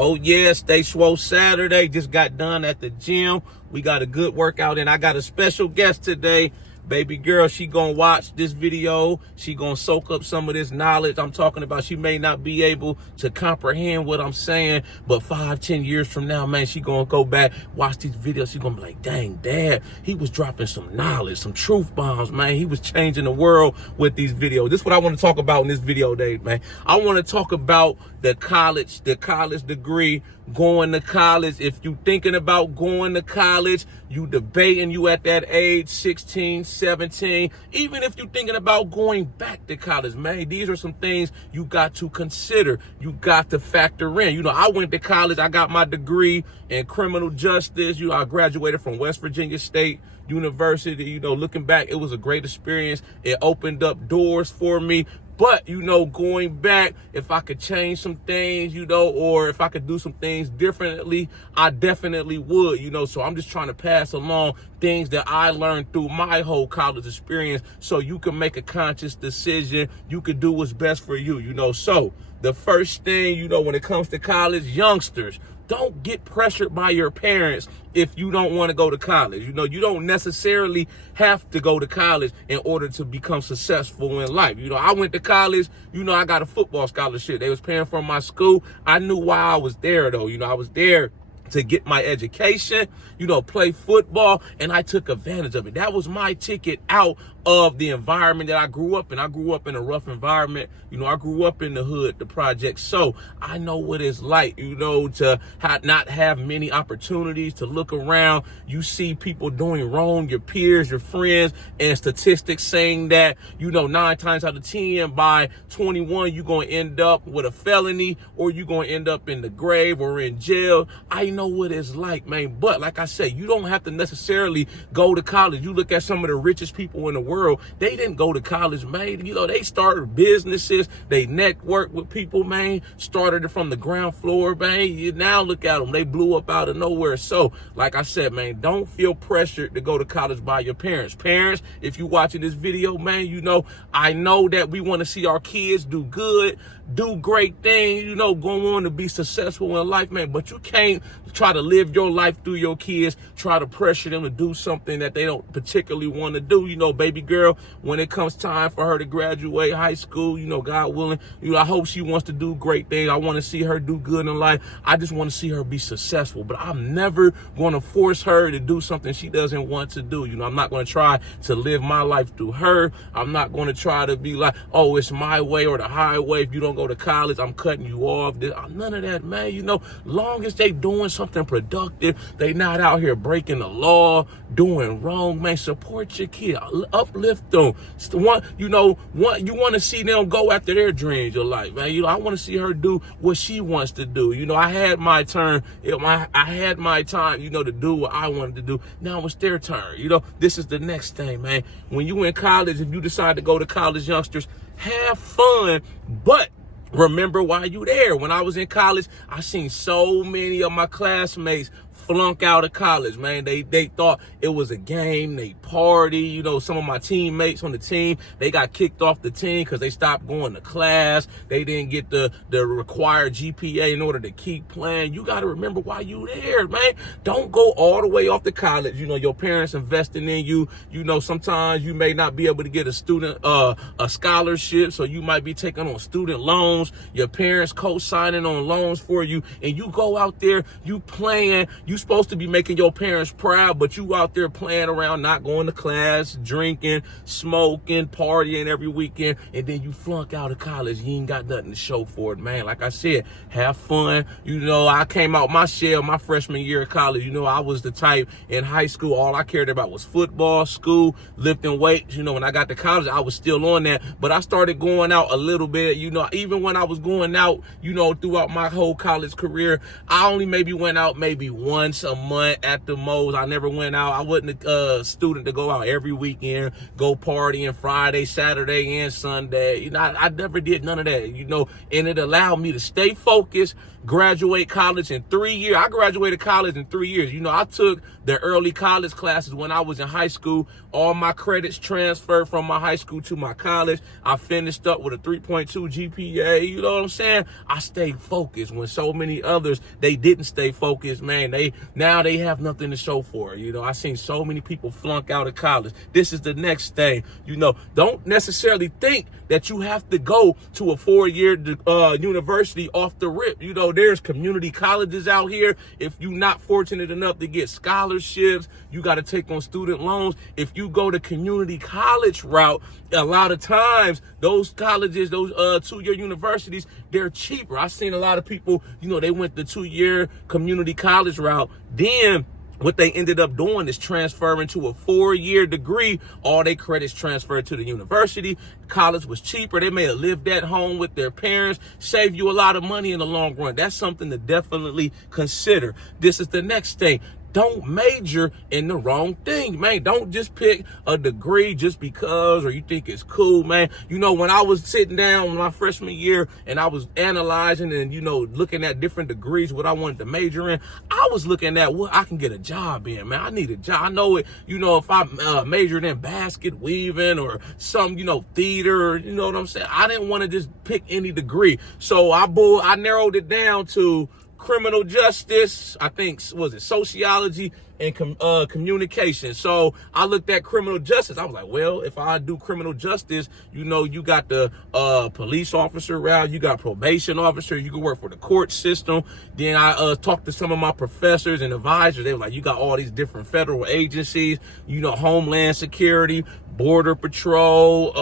Oh yeah, Stay Swole Saturday. Just got done at the gym. We got a good workout and I got a special guest today. Baby girl, she gonna watch this video. She gonna soak up some of this knowledge I'm talking about. She may not be able to comprehend what I'm saying, but 5-10 years from now, man, she gonna go back, watch these videos. She gonna be like, dang, Dad, he was dropping some knowledge, some truth bombs, man. He was changing the world with these videos. This is what I want to talk about in this video today, man. I want to talk about the college degree, going to college. If you thinking about going to college, you debating, you at that age, 16, 17, even if you thinking about going back to college, man, these are some things you got to consider. You got to factor in. You know, I went to college. I got my degree in criminal justice. I graduated from West Virginia State University. You know, looking back, it was a great experience. It opened up doors for me. But, you know, going back, if I could change some things, you know, or if I could do some things differently, I definitely would, you know. So I'm just trying to pass along things that I learned through my whole college experience so you can make a conscious decision. You can do what's best for you, you know. So the first thing, you know, when it comes to college, youngsters, don't get pressured by your parents if you don't want to go to college. You know, you don't necessarily have to go to college in order to become successful in life. You know, I went to college, you know, I got a football scholarship. They was paying for my school. I knew why I was there, though. You know, I was there to get my education, you know, play football, and I took advantage of it. That was my ticket out of the environment that I grew up in. I grew up in a rough environment. You know, I grew up in the hood, the project. So I know what it's like, you know, to not have many opportunities to look around. You see people doing wrong, your peers, your friends, and statistics saying that, you know, 9 times out of 10 by 21, you're going to end up with a felony or you're going to end up in the grave or in jail. I know what it's like, man. But like I said, you don't have to necessarily go to college. You look at some of the richest people in the world, they didn't go to college, man. You know, they started businesses, they networked with people, man, started it from the ground floor, man. You now look at them, they blew up out of nowhere. So like I said, man, don't feel pressured to go to college by your parents. Parents, if you're watching this video, man, you know, I know that we want to see our kids do good, do great things, you know, go on to be successful in life, man. But you can't try to live your life through your kids, try to pressure them to do something that they don't particularly want to do. You know, baby girl, when it comes time for her to graduate high school, you know, God willing, you know, I hope she wants to do great things. I want to see her do good in life. I just want to see her be successful, but I'm never going to force her to do something she doesn't want to do. You know, I'm not going to try to live my life through her. I'm not going to try to be like, oh, it's my way or the highway. If you don't go to college, I'm cutting you off. None of that, man. You know, long as they doing something productive, they not out here breaking the law, doing wrong, man. Support your kid, uplift them. You want to see them go after their dreams of life, man. You know, I want to see her do what she wants to do. You know, I had my turn. I had my time, you know, to do what I wanted to do. Now it's their turn. You know, this is the next thing, man. When you in college, if you decide to go to college, youngsters, have fun, but remember why you there. When I was in college, I seen so many of my classmates flunk out of college, man. They thought it was a game. They party. You know, some of my teammates on the team, they got kicked off the team because they stopped going to class. They didn't get the required GPA in order to keep playing. You got to remember why you there, man. Don't go all the way off to college. You know, your parents investing in you. You know, sometimes you may not be able to get a student a scholarship, so you might be taking on student loans. Your parents co-signing on loans for you, and you go out there, you playing. You supposed to be making your parents proud, but you out there playing around, not going to class, drinking, smoking, partying every weekend, and then you flunk out of college. You ain't got nothing to show for it, man. Like I said, have fun. You know, I came out my shell my freshman year of college. You know, I was the type in high school, all I cared about was football, school, lifting weights. You know, when I got to college, I was still on that, but I started going out a little bit. You know, even when I was going out, you know, throughout my whole college career, I only maybe went out maybe once a month at the most. I never went out. I wasn't a student to go out every weekend, go partying Friday, Saturday, and Sunday. You know, I never did none of that, you know, and it allowed me to stay focused, graduate college in 3 years. I graduated college in 3 years. You know, I took the early college classes when I was in high school. All my credits transferred from my high school to my college. I finished up with a 3.2 GPA. day. You know what I'm saying? I stayed focused when so many others, they didn't stay focused, man. Now they have nothing to show for it. You know, I seen so many people flunk out of college. This is the next thing. You know, don't necessarily think that you have to go to a 4-year university off the rip. You know, there's community colleges out here. If you're not fortunate enough to get scholarships, you got to take on student loans. If you go the community college route, a lot of times those colleges, those 2-year universities, they're cheaper. I've seen a lot of people, you know, they went the 2-year community college route. Then what they ended up doing is transferring to a 4-year degree. All their credits transferred to the university. College was cheaper. They may have lived at home with their parents. Save you a lot of money in the long run. That's something to definitely consider. This is the next thing. Don't major in the wrong thing, man. Don't just pick a degree just because or you think it's cool, man. You know, when I was sitting down my freshman year and I was analyzing and, you know, looking at different degrees, what I wanted to major in, I was looking at what I can get a job in, man. I need a job. I know it, you know, if I majored in basket weaving or some, you know, theater, you know what I'm saying? I didn't want to just pick any degree. So I narrowed it down to criminal justice, I think, was it sociology and communication. So I looked at criminal justice. I was like, well, if I do criminal justice, you know, you got the police officer route, you got probation officer, you can work for the court system. Then I talked to some of my professors and advisors. They were like, you got all these different federal agencies, you know, Homeland Security, Border Patrol,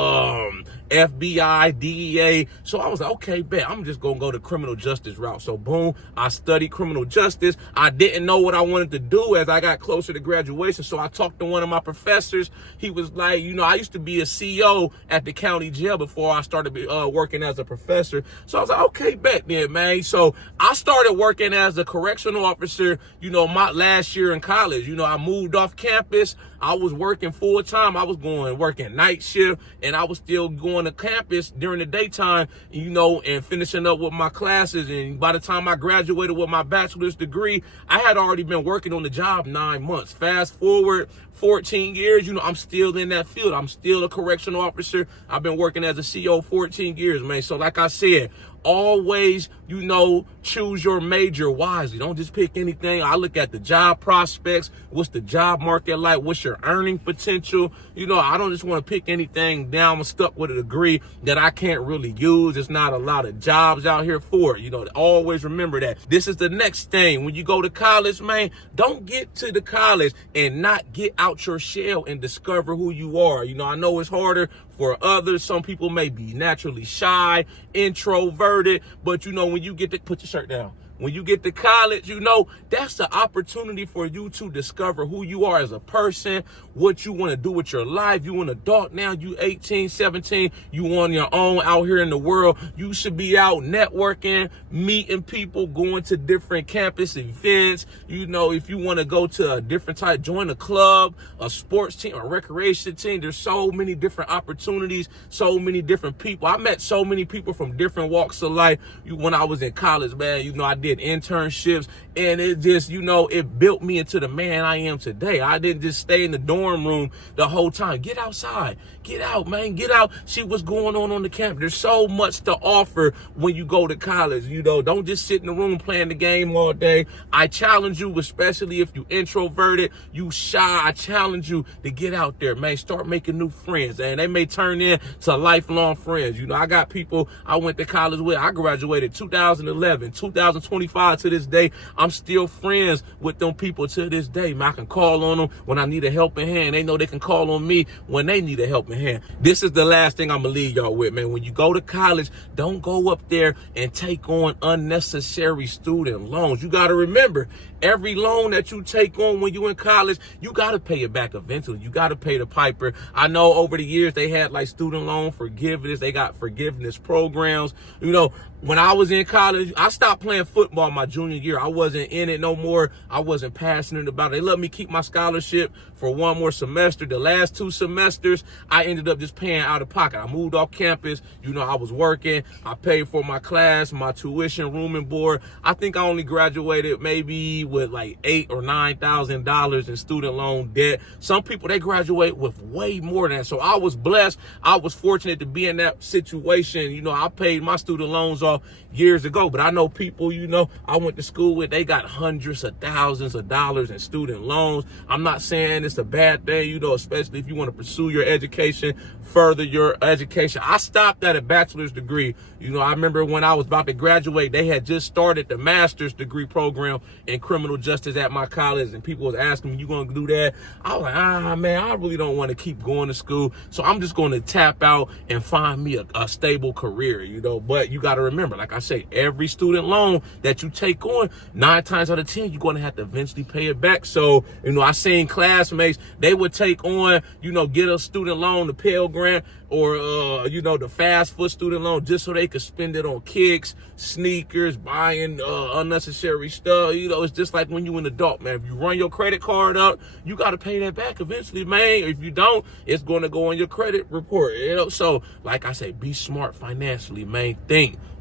FBI, DEA. So I was like, okay, bet, I'm just gonna go the criminal justice route. So boom, I studied criminal justice. I didn't know what I wanted to do as I got closer to graduation. So I talked to one of my professors. He was like, you know, I used to be a CO at the county jail before I started working as a professor. So I was like, okay, bet then, man. So I started working as a correctional officer, you know, my last year in college. You know, I moved off campus. I was working full time. I was working night shift, and I was still going to campus during the daytime, you know, and finishing up with my classes. And by the time I graduated with my bachelor's degree, I had already been working on the job 9 months. Fast forward 14 years, you know, I'm still in that field. I'm still a correctional officer. I've been working as a CO 14 years, man. So like I said, always, you know, choose your major wisely. Don't just pick anything. I look at the job prospects. What's the job market like? What's your earning potential? You know, I don't just want to pick anything down. I'm stuck with a degree that I can't really use. There's not a lot of jobs out here for it. You know, always remember that. This is the next thing. When you go to college, man, don't get to the college and not get out your shell and discover who you are. You know, I know it's harder for others. Some people may be naturally shy, introverted, but you know, when you get to put your shirt down, when you get to college, you know, that's the opportunity for you to discover who you are as a person, what you want to do with your life. You an adult now, you 18, 17, you on your own out here in the world. You should be out networking, meeting people, going to different campus events. You know, if you want to go to a different type, join a club, a sports team, a recreation team. There's so many different opportunities, so many different people. I met so many people from different walks of life when I was in college, man. You know, I did internships, and it just, you know, it built me into the man I am today. I didn't just stay in the dorm room the whole time. Get outside, get out, man, get out, see what's going on the campus. There's so much to offer when you go to college. You know, don't just sit in the room playing the game all day. I challenge you, especially if you introverted, you shy, I challenge you to get out there, man. Start making new friends, and they may turn into lifelong friends. You know, I got people I went to college with. I graduated 2011, 2025 to this day. I'm still friends with them people to this day, man. I can call on them when I need a helping hand. They know they can call on me when they need a helping hand. This is the last thing I'm gonna leave y'all with, man. When you go to college, don't go up there and take on unnecessary student loans. You got to remember, every loan that you take on when you in college, you got to pay it back eventually. You got to pay the piper. I know over the years they had like student loan forgiveness. They got forgiveness programs. You know, when I was in college, I stopped playing football my junior year. I wasn't in it no more. I wasn't passionate about it. They let me keep my scholarship for one more semester. The last 2 semesters, I ended up just paying out of pocket. I moved off campus. You know, I was working. I paid for my class, my tuition, room and board. I think I only graduated maybe with like $8,000 or $9,000 in student loan debt. Some people, they graduate with way more than that. So I was blessed. I was fortunate to be in that situation. You know, I paid my student loans off years ago, but I know people, you know, I went to school with, they got hundreds of thousands of dollars in student loans. I'm not saying it's a bad thing, you know, especially if you want to pursue your education, further your education. I stopped at a bachelor's degree. You know, I remember when I was about to graduate, they had just started the master's degree program in criminal justice at my college, and people was asking me, you going to do that? I was like, man, I really don't want to keep going to school, so I'm just going to tap out and find me a stable career, you know. But you got to remember, like I say, every student loan that you take on, 9 times out of 10, you're going to have to eventually pay it back. So, you know, I seen classmates, they would take on, you know, get a student loan, the Pell Grant, or, you know, the fast food student loan, just so they could spend it on kicks, sneakers, buying unnecessary stuff. You know, it's just like when you're an adult, man. If you run your credit card up, you got to pay that back eventually, man. If you don't, it's going to go on your credit report, you know. So, like I say, be smart financially, man.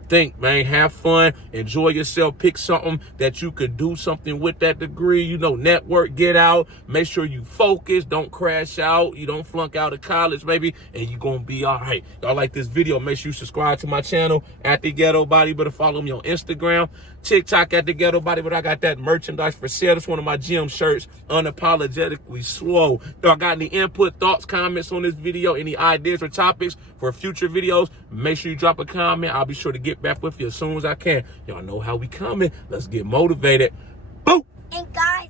Think, man, have fun, enjoy yourself, pick something that you could do something with that degree, you know, network, get out, make sure you focus, don't crash out, you don't flunk out of college, baby, and you're going to be all right. Y'all like this video, make sure you subscribe to my channel at the Ghetto Bodybuilder. Follow me on Instagram, TikTok at the Ghetto Bodybuilder. I got that merchandise for sale. It's one of my gym shirts, unapologetically slow. Y'all got any input, thoughts, comments on this video, any ideas or topics for future videos, make sure you drop a comment. I'll be sure to get back with you as soon as I can. Y'all know how we coming. Let's get motivated. Boom! And guys,